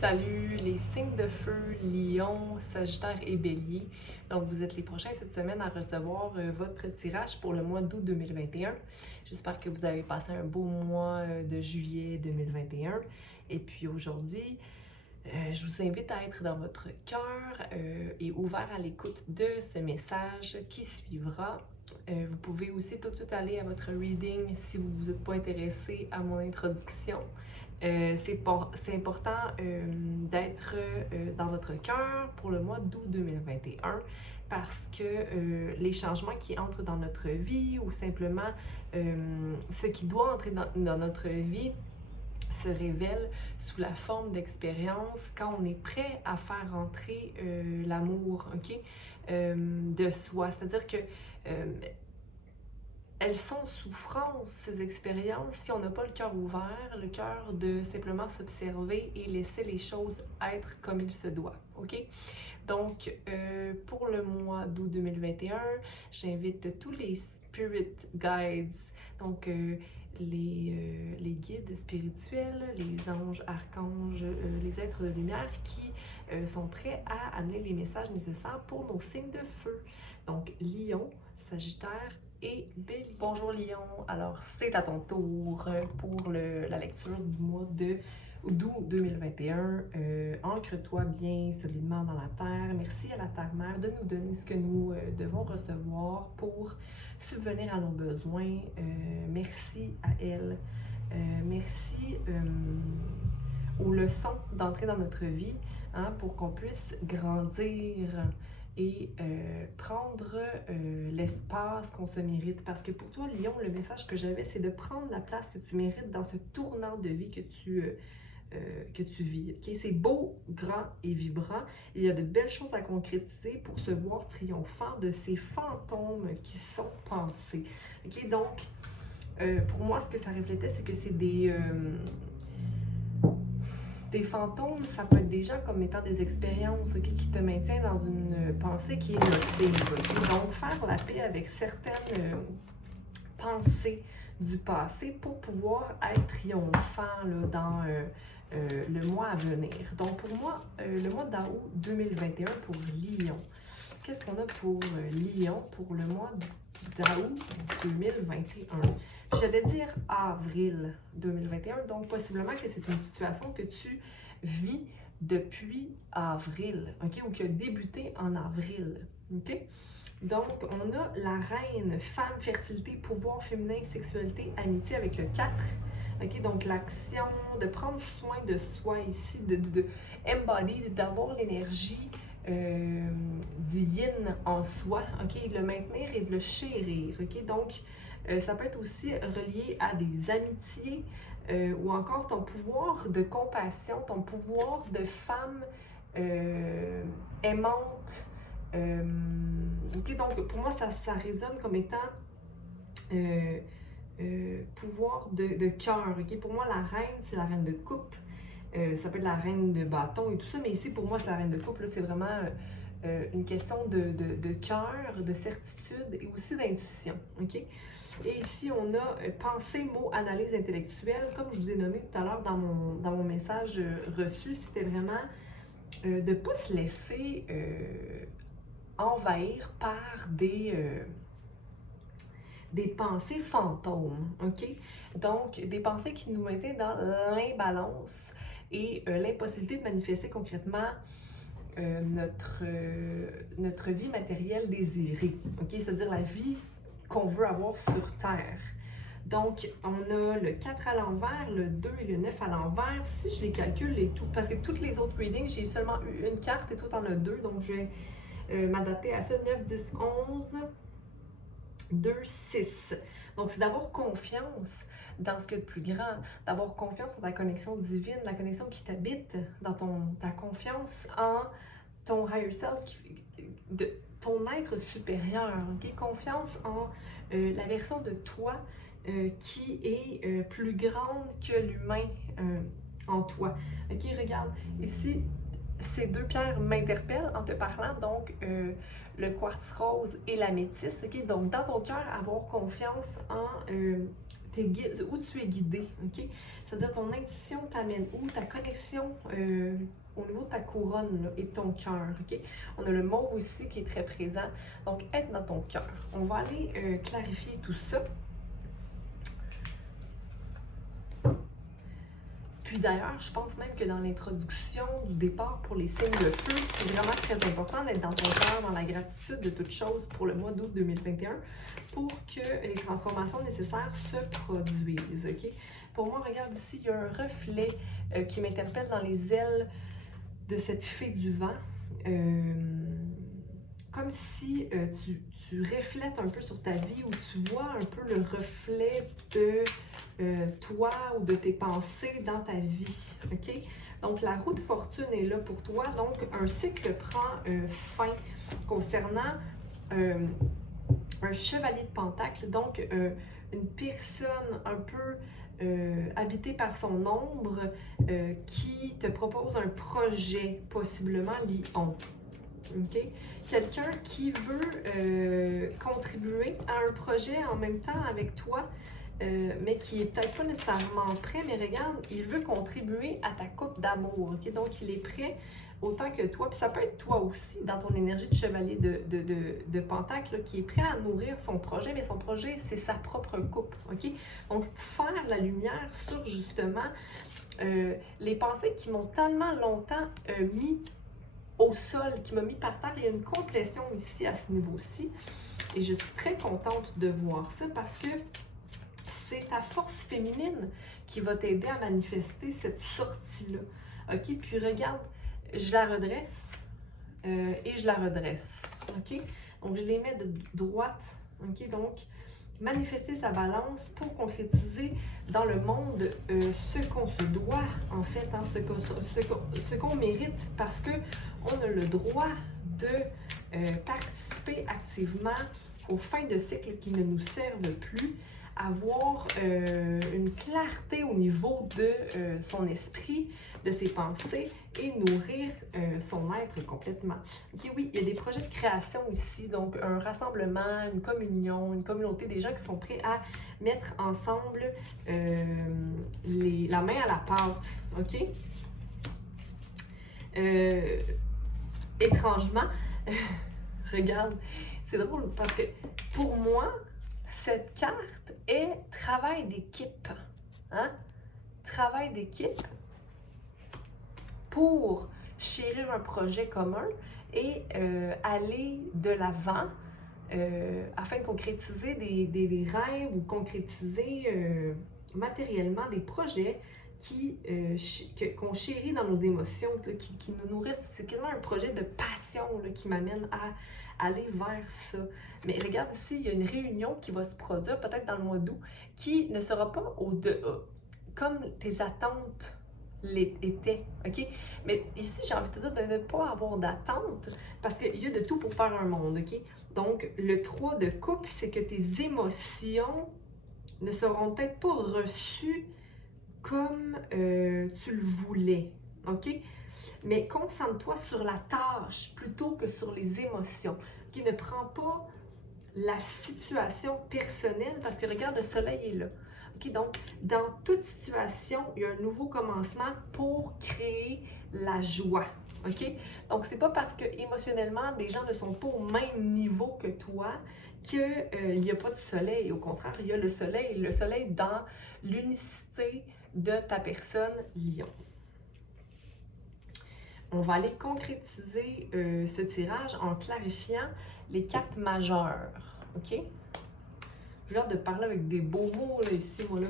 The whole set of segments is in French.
Salut les signes de feu, Lion, Sagittaire et Bélier. Donc vous êtes les prochains cette semaine à recevoir votre tirage pour le mois d'août 2021. J'espère que vous avez passé un beau mois de juillet 2021. Et puis aujourd'hui, je vous invite à être dans votre cœur et ouvert à l'écoute de ce message qui suivra. Vous pouvez aussi tout de suite aller à votre reading si vous n'êtes pas intéressé à mon introduction. C'est important d'être dans votre cœur pour le mois d'août 2021 parce que les changements qui entrent dans notre vie ou simplement ce qui doit entrer dans notre vie se révèle sous la forme d'expérience quand on est prêt à faire entrer l'amour, de soi. C'est-à-dire que elles sont souffrances, ces expériences, si on n'a pas le cœur ouvert, le cœur de simplement s'observer et laisser les choses être comme il se doit, ok? Donc, pour le mois d'août 2021, j'invite tous les spirit guides, donc les guides spirituels, les anges, archanges, les êtres de lumière qui sont prêts à amener les messages nécessaires pour nos signes de feu. Donc, Lion, Sagittaire et Bélier. Bonjour Lion, alors c'est à ton tour pour la lecture du mois d'août 2021. Ancre-toi bien solidement dans la terre. Merci à la Terre-Mère de nous donner ce que nous devons recevoir pour subvenir à nos besoins. Merci à elle. Merci aux leçons d'entrer dans notre vie pour qu'on puisse grandir et prendre l'espace qu'on se mérite. Parce que pour toi, Lion, le message que j'avais, c'est de prendre la place que tu mérites dans ce tournant de vie que tu vis. Okay? C'est beau, grand et vibrant. Il y a de belles choses à concrétiser pour se voir triomphant de ces fantômes qui sont pensés. Okay? Donc, pour moi, ce que ça reflétait, c'est que c'est des fantômes, ça peut être des gens comme étant des expériences qui te maintiennent dans une pensée qui est nocive. Donc, faire la paix avec certaines pensées du passé pour pouvoir être triomphant là, dans le mois à venir. Donc, pour moi, le mois d'août 2021 pour Lion. Qu'est-ce qu'on a pour Lion pour le mois d'août 2021? J'allais dire avril 2021, donc possiblement que c'est une situation que tu vis depuis avril, ou qui a débuté en avril, ok? Donc, on a la reine, femme, fertilité, pouvoir féminin, sexualité, amitié avec le 4. Okay, donc, l'action de prendre soin de soi ici, de embody, d'avoir l'énergie du yin en soi, de le maintenir et de le chérir. Donc, ça peut être aussi relié à des amitiés ou encore ton pouvoir de compassion, ton pouvoir de femme aimante. Donc, pour moi, ça résonne comme étant pouvoir de cœur. Pour moi, la reine, c'est la reine de coupe. Ça peut être la reine de bâton et tout ça, mais ici, pour moi, c'est la reine de coupe. C'est vraiment une question de cœur, de certitude et aussi d'intuition. Et ici, on a pensée, mots, analyse intellectuelle. Comme je vous ai nommé tout à l'heure dans mon message reçu, c'était vraiment de ne pas se laisser envahir par des pensées fantômes, Donc, des pensées qui nous maintiennent dans l'imbalance et l'impossibilité de manifester concrètement notre vie matérielle désirée, C'est-à-dire la vie qu'on veut avoir sur Terre. Donc, on a le 4 à l'envers, le 2 et le 9 à l'envers. Si je les calcule, parce que toutes les autres readings, j'ai seulement eu une carte et tout en a deux, donc je vais m'adapter à ça. 9, 10, 11, 2, 6. Donc, c'est d'avoir confiance dans ce qu'il y a de plus grand, d'avoir confiance en ta connexion divine, la connexion qui t'habite, dans ta confiance en ton higher self, ton être supérieur, confiance en la version de toi qui est plus grande que l'humain en toi. Regarde, ici, ces deux pierres m'interpellent en te parlant, donc le quartz rose et la métisse. Donc, dans ton cœur, avoir confiance en où tu es guidé, ok? C'est-à-dire ton intuition t'amène où? Ta connexion au niveau de ta couronne là, et de ton cœur, ok? On a le mauve aussi qui est très présent, donc être dans ton cœur. On va aller clarifier tout ça. Puis d'ailleurs, je pense même que dans l'introduction du départ pour les signes de feu, c'est vraiment très important d'être dans ton cœur, dans la gratitude de toutes choses pour le mois d'août 2021 pour que les transformations nécessaires se produisent. Okay? Pour moi, regarde ici, il y a un reflet qui m'interpelle dans les ailes de cette fée du vent. Comme si tu reflètes un peu sur ta vie ou tu vois un peu le reflet de toi ou de tes pensées dans ta vie, ok? Donc, la roue de fortune est là pour toi. Donc, un cycle prend fin concernant un chevalier de pentacle, donc une personne un peu habitée par son ombre qui te propose un projet, possiblement lion. OK? Quelqu'un qui veut contribuer à un projet en même temps avec toi, mais qui est peut-être pas nécessairement prêt, mais regarde, il veut contribuer à ta coupe d'amour. OK? Donc, il est prêt autant que toi. Puis ça peut être toi aussi, dans ton énergie de chevalier de Pentacle, là, qui est prêt à nourrir son projet, mais son projet, c'est sa propre coupe. OK? Donc, faire la lumière sur justement les pensées qui m'ont tellement longtemps mis au sol, qui m'a mis par terre. Il y a une complétion ici à ce niveau-ci. Et je suis très contente de voir ça parce que c'est ta force féminine qui va t'aider à manifester cette sortie-là. OK? Puis regarde, je la redresse et je la redresse. OK? Donc, je les mets de droite. OK? Donc, manifester sa balance pour concrétiser dans le monde ce qu'on se doit, en fait, hein, ce qu'on mérite, parce qu'on a le droit de participer activement aux fins de cycle qui ne nous servent plus, avoir une clarté au niveau de son esprit, de ses pensées et nourrir son être complètement. Ok, oui, il y a des projets de création ici, donc un rassemblement, une communion, une communauté, des gens qui sont prêts à mettre ensemble la main à la pâte, ok? Étrangement, regarde, c'est drôle parce que pour moi, cette carte est travail d'équipe. Hein? Travail d'équipe pour chérir un projet commun et aller de l'avant afin de concrétiser des rêves ou concrétiser matériellement des projets qu'on chérit dans nos émotions, là, qui nous nourrissent. C'est quasiment un projet de passion là, qui m'amène à aller vers ça. Mais regarde ici, il y a une réunion qui va se produire peut-être dans le mois d'août qui ne sera pas comme tes attentes étaient, ok? Mais ici, j'ai envie de te dire de ne pas avoir d'attente parce qu'il y a de tout pour faire un monde, ok? Donc, le 3 de coupe, c'est que tes émotions ne seront peut-être pas reçues comme tu le voulais, ok? Mais concentre-toi sur la tâche plutôt que sur les émotions. Okay? Ne prends pas la situation personnelle parce que regarde, le soleil est là. Okay? Donc, dans toute situation, il y a un nouveau commencement pour créer la joie. OK? Donc, c'est pas parce que émotionnellement, des gens ne sont pas au même niveau que toi qu'il n'y a pas de soleil. Au contraire, il y a le soleil dans l'unicité de ta personne lion. On va aller concrétiser ce tirage en clarifiant les cartes majeures. OK? J'ai hâte de parler avec des beaux mots là, ici, moi là.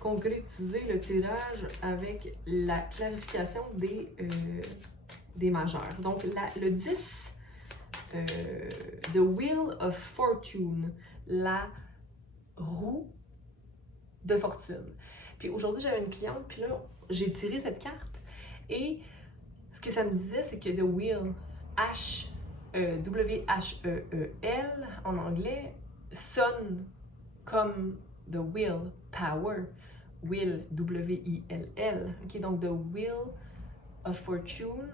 Concrétiser le tirage avec la clarification des majeurs. Donc, le 10, The Wheel of Fortune, la roue de fortune. Puis aujourd'hui, j'avais une cliente, puis là, j'ai tiré cette carte et ce que ça me disait, c'est que The Wheel, W-H-E-E-L en anglais, sonne comme The Will Power, Will, W-I-L-L. Okay, donc, The Wheel of Fortune,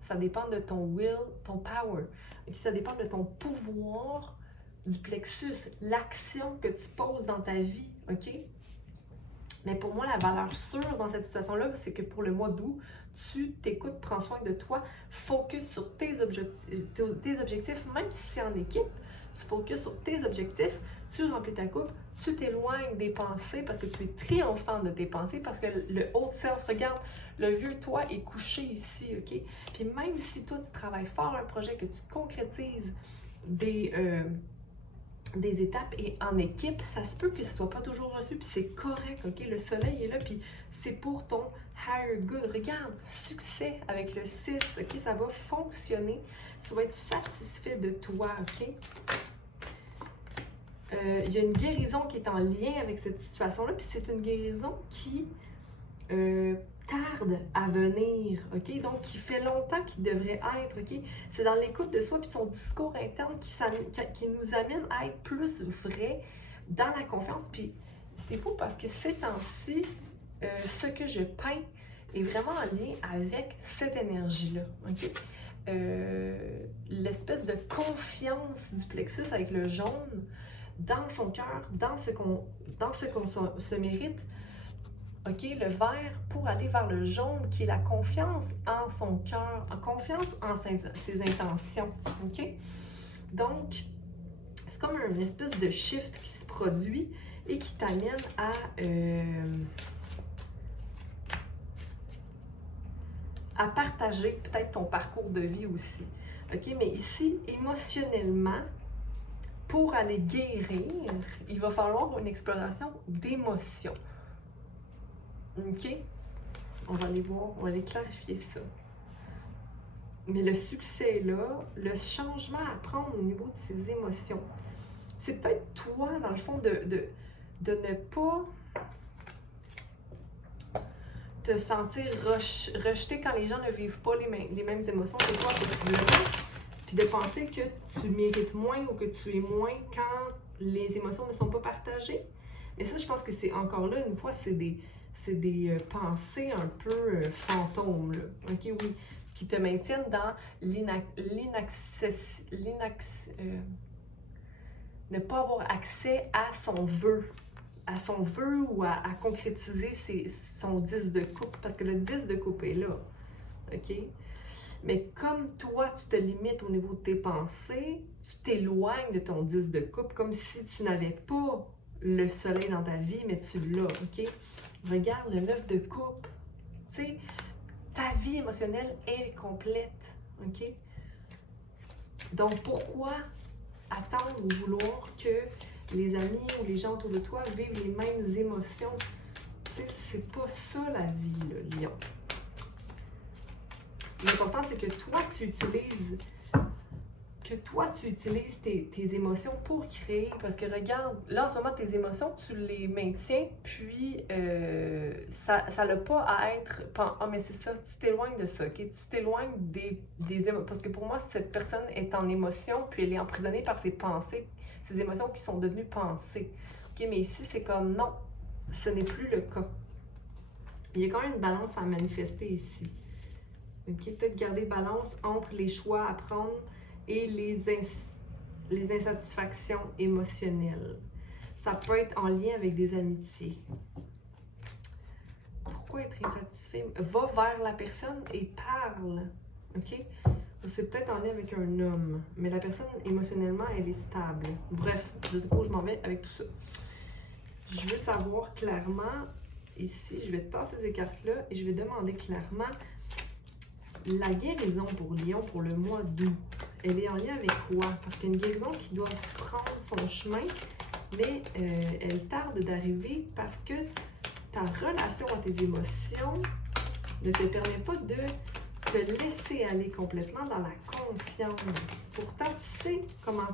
ça dépend de ton will, ton power. Okay, ça dépend de ton pouvoir du plexus, l'action que tu poses dans ta vie, OK? Mais pour moi, la valeur sûre dans cette situation-là, c'est que pour le mois d'août, tu t'écoutes, prends soin de toi, focus sur tes objectifs, même si c'est en équipe, tu focuses sur tes objectifs, tu remplis ta coupe, tu t'éloignes des pensées parce que tu es triomphant de tes pensées, parce que le old self, regarde, le vieux toi est couché ici, OK? Puis même si toi, tu travailles fort un projet, que tu concrétises des étapes et en équipe, ça se peut que ce soit pas toujours reçu, puis c'est correct, OK? Le soleil est là, puis c'est pour ton higher good. Regarde, succès avec le 6, OK? Ça va fonctionner. Tu vas être satisfait de toi, OK? Il y a une guérison qui est en lien avec cette situation-là, puis c'est une guérison qui tarde à venir, OK? Donc, qui fait longtemps qu'il devrait être, OK? C'est dans l'écoute de soi, puis son discours interne qui nous amène à être plus vrai dans la confiance. Puis, c'est fou parce que ces temps-ci, ce que je peins est vraiment en lien avec cette énergie-là, OK? L'espèce de confiance du plexus avec le jaune dans son cœur, dans ce qu'on se mérite, OK, le vert pour aller vers le jaune qui est la confiance en son cœur, en confiance en ses intentions, OK? Donc, c'est comme une espèce de shift qui se produit et qui t'amène à partager peut-être ton parcours de vie aussi, OK? Mais ici, émotionnellement, pour aller guérir, il va falloir une exploration d'émotions. OK? On va aller voir, on va aller clarifier ça. Mais le succès est là, le changement à prendre au niveau de ses émotions. C'est peut-être toi, dans le fond, de ne pas te sentir rejeté quand les gens ne vivent pas les mêmes émotions que toi quotidiennement. Puis de penser que tu mérites moins ou que tu es moins quand les émotions ne sont pas partagées. Mais ça, je pense que c'est encore là, une fois, c'est des pensées un peu fantômes, là. OK, oui, qui te maintiennent dans ne pas avoir accès à son vœu ou à concrétiser son 10 de coupe, parce que le 10 de coupe est là, OK? Mais comme toi, tu te limites au niveau de tes pensées, tu t'éloignes de ton 10 de coupe, comme si tu n'avais pas le soleil dans ta vie, mais tu l'as, OK? Regarde le 9 de coupe. Tu sais, ta vie émotionnelle est complète, OK? Donc, pourquoi attendre ou vouloir que les amis ou les gens autour de toi vivent les mêmes émotions? Tu sais, c'est pas ça la vie, là, Lion. L'important, c'est que toi, tu utilises tes émotions pour créer. Parce que regarde, là, en ce moment, tes émotions, tu les maintiens, puis ça n'a pas à être... Ah, mais c'est ça, tu t'éloignes de ça, OK? Tu t'éloignes des émotions. Parce que pour moi, cette personne est en émotion, puis elle est emprisonnée par ses pensées, ses émotions qui sont devenues pensées. OK? Mais ici, c'est comme, non, ce n'est plus le cas. Il y a quand même une balance à manifester ici. OK? Peut-être garder balance entre les choix à prendre et les insatisfactions émotionnelles. Ça peut être en lien avec des amitiés. Pourquoi être insatisfait? Va vers la personne et parle. OK? C'est peut-être en lien avec un homme, mais la personne, émotionnellement, elle est stable. Bref, je sais pas où je m'en vais avec tout ça. Je veux savoir clairement, ici, je vais tasser ces cartes-là et je vais demander clairement la guérison pour Lion pour le mois d'août. Elle est en lien avec quoi? Parce qu'il y a une guérison qui doit prendre son chemin, mais elle tarde d'arriver parce que ta relation à tes émotions ne te permet pas de te laisser aller complètement dans la confiance. Pourtant, tu sais comment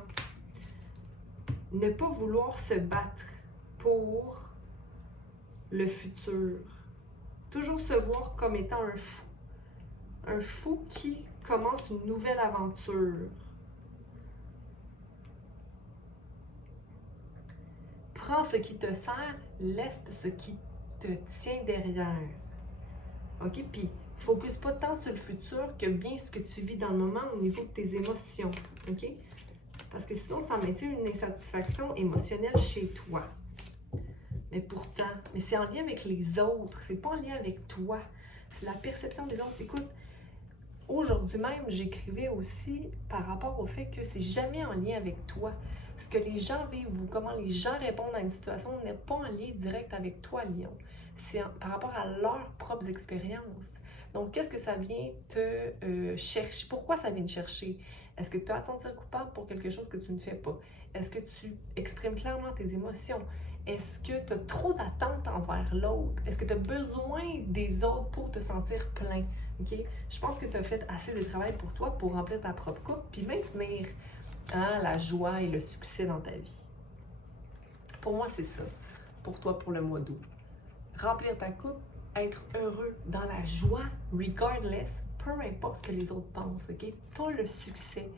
ne pas vouloir se battre pour le futur. Toujours se voir comme étant un fou. Un fou qui commence une nouvelle aventure. Prends ce qui te sert, laisse ce qui te tient derrière. OK? Puis, focus pas tant sur le futur que bien ce que tu vis dans le moment au niveau de tes émotions. OK? Parce que sinon, ça maintient une insatisfaction émotionnelle chez toi. Mais pourtant, mais c'est en lien avec les autres, c'est pas en lien avec toi. C'est la perception des autres. Écoute, aujourd'hui même, j'écrivais aussi par rapport au fait que c'est jamais en lien avec toi. Ce que les gens vivent ou comment les gens répondent à une situation n'est pas en lien direct avec toi, Lion. C'est par rapport à leurs propres expériences. Donc, qu'est-ce que ça vient te chercher? Pourquoi ça vient te chercher? Est-ce que tu as à te sentir coupable pour quelque chose que tu ne fais pas? Est-ce que tu exprimes clairement tes émotions? Est-ce que tu as trop d'attentes envers l'autre? Est-ce que tu as besoin des autres pour te sentir plein? Okay? Je pense que tu as fait assez de travail pour toi pour remplir ta propre coupe puis maintenir la joie et le succès dans ta vie. Pour moi, c'est ça. Pour toi, pour le mois d'août. Remplir ta coupe, être heureux dans la joie, regardless, peu importe ce que les autres pensent, ok? T'as le succès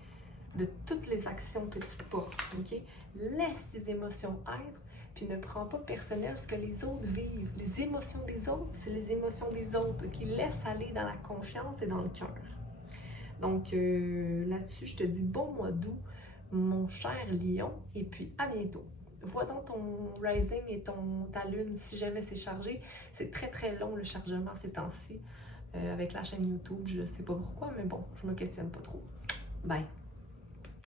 de toutes les actions que tu portes, ok? Laisse tes émotions être, puis ne prends pas personnel ce que les autres vivent. Les émotions des autres, c'est les émotions des autres, ok? Laisse aller dans la confiance et dans le cœur. Donc là-dessus, je te dis bon mois d'août, mon cher lion, et puis à bientôt. Vois donc ton rising et ta lune si jamais c'est chargé. C'est très très long le chargement ces temps-ci avec la chaîne YouTube. Je sais pas pourquoi, mais bon, je me questionne pas trop. Bye!